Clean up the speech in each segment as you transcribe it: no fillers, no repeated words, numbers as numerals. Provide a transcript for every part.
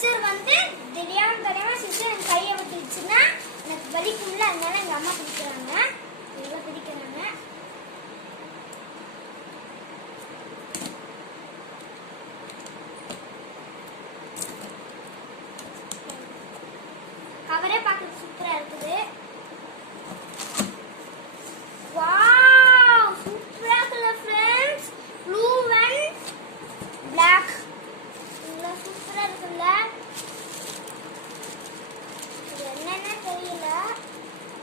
Scissor வந்து தெரியாம scissor என் கையை விட்டுச்சுன்னா எனக்கு வலிக்கும்ல, அதனால எங்க அம்மா பிடிக்கிறாங்க. இதெல்லாம் பிடிக்கிறாங்க. கவரே பார்க்க சூப்பரா இருக்குது. வாவ், சூப்பரா இருக்குல்ல फ्रेंड्स. Blue and black. இதெல்லாம் சூப்பரா இருக்குல்ல. இது என்னன்னா தெரியல,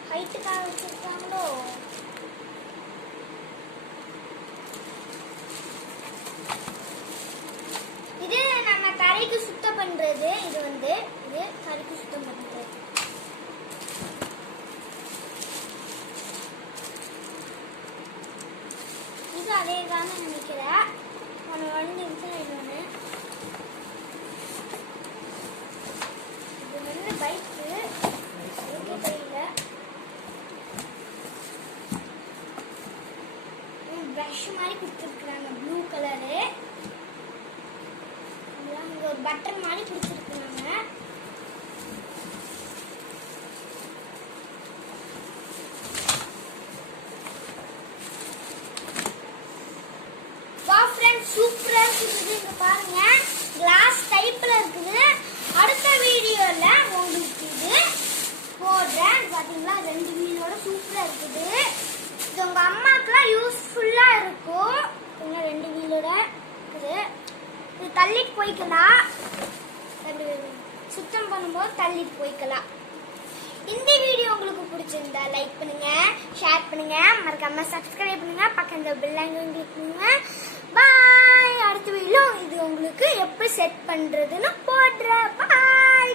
ஹைட்டுக்காக வச்சிருக்காங்களோ. இது நம்ம கரைக்கு சுத்தம் பண்றது. இது வந்து இது கரைக்கு சுத்தம் பண்றது. இது அதேதான் நினைக்கிறேன். ஒன்று நிமிஷம் இன்னொன்று. இது வந்து பைக்கு தெரியல. ப்ரஷ் மாதிரி கொடுத்துருக்குறாங்க, ப்ளூ கலரு. இங்க ஒரு பட்டன் மாதிரி கொடுத்துருக்குறாங்க. சூப்பரா இருக்குது. இங்க பாருங்க, கிளாஸ் டைப்ல இருக்குது. அடுத்த வீடியோல உங்களுக்கு இது போடுறேன். பாத்தீங்களா, 2 வீலோட சூப்பரா இருக்குது. இது உங்க அம்மாக்குலாம் யூஸ்ஃபுல்லா இருக்கும். 2 வீலோட இருக்குது. இது தள்ளிட்டு போய்க்கலாம், சுத்தம் பண்ணும்போது தள்ளிட்டு போய்க்கலாம். இந்த வீடியோ உங்களுக்கு பிடிச்சிருந்தா லைக் பண்ணுங்க, ஷேர் பண்ணுங்க, மறக்காம சப்ஸ்கிரைப் பண்ணுங்க, பக்கத்துல பெல் ஐகான் கிளிக் பண்ணுங்க. பாய். அடுத்த வீடியோ இது உங்களுக்கு எப்படி செட் பண்றதுன்னு போடுறேன். பாய்.